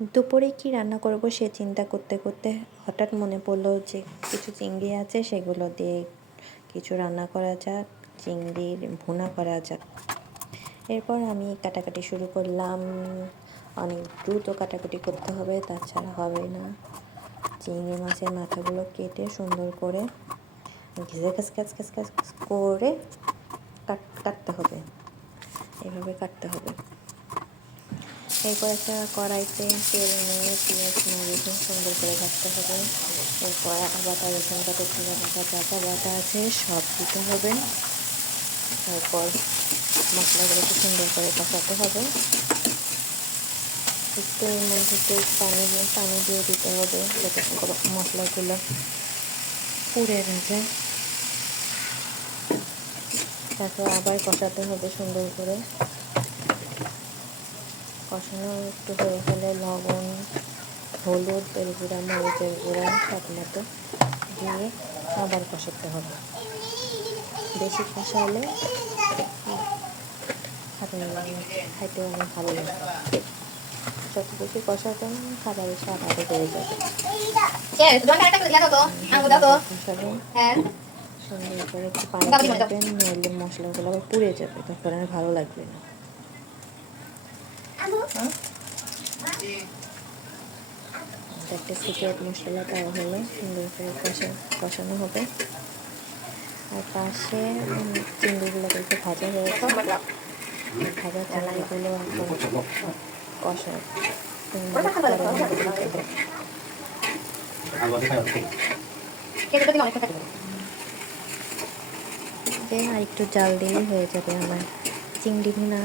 দুপুরে কি রান্না করব সে চিন্তা করতে করতে হঠাৎ মনে পড়লো যে কিছু চিংড়ি আছে, সেগুলো দিয়ে কিছু রান্না করা যাক, চিংড়ির ভুনা করা যাক। এরপর আমি কাটাকাটি শুরু করলাম। অনেক দ্রুত কাটাকুটি করতে হবে, তাছাড়া হবে না। চিংড়ি মাছের মাথাগুলো কেটে সুন্দর করে ঘেঁষে কাছ করে কাটতে হবে, এভাবে কাটতে হবে। এরপর একটা কড়াইতে তেল নিয়ে পেঁয়াজ মরিচ সুন্দর করে ভাজতে হবে। এরপর আদা রসুন বাটা জিরা বাটা যা বাটা আছে সব দিতে হবে। তারপর মশলাগুলোকে সুন্দর করে কষাতে হবে। একটু এর মধ্যে একটু পানি দিয়ে দিতে হবে যাতে মশলাগুলো পুড়ে না যায়। তারপর আবার কষাতে হবে সুন্দর করে। কষানো একটু হয়ে গেলে লবণ, হলুদ, তেল গুঁড়া, মরিচের গুঁড়া স্বাদ মতো দিয়ে আবার কষাতে হবে। বেশি কষালে খাইতে অনেক ভালো লাগে। যত বেশি কষাবেন খাবারের স্বাদ আরও বেড়ে যাবে। সুন্দর করে একটু পানি দেবেন, নইলে মশলাগুলো আবার পুড়ে যাবে, তখন আর ভালো লাগবে না। একটা সিক্রেট মশলা দেওয়া হলো, সুন্দর করে কষানো হবে। আর পাশে চিংড়িগুলোকে একটু ভাজা হয়ে ভাজা চিংড়িগুলো এখন কষা আর একটু জাল দিলেই হয়ে যাবে আমার চিংড়ি ভুনা।